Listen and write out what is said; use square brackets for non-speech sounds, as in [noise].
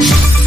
Shut [laughs] up.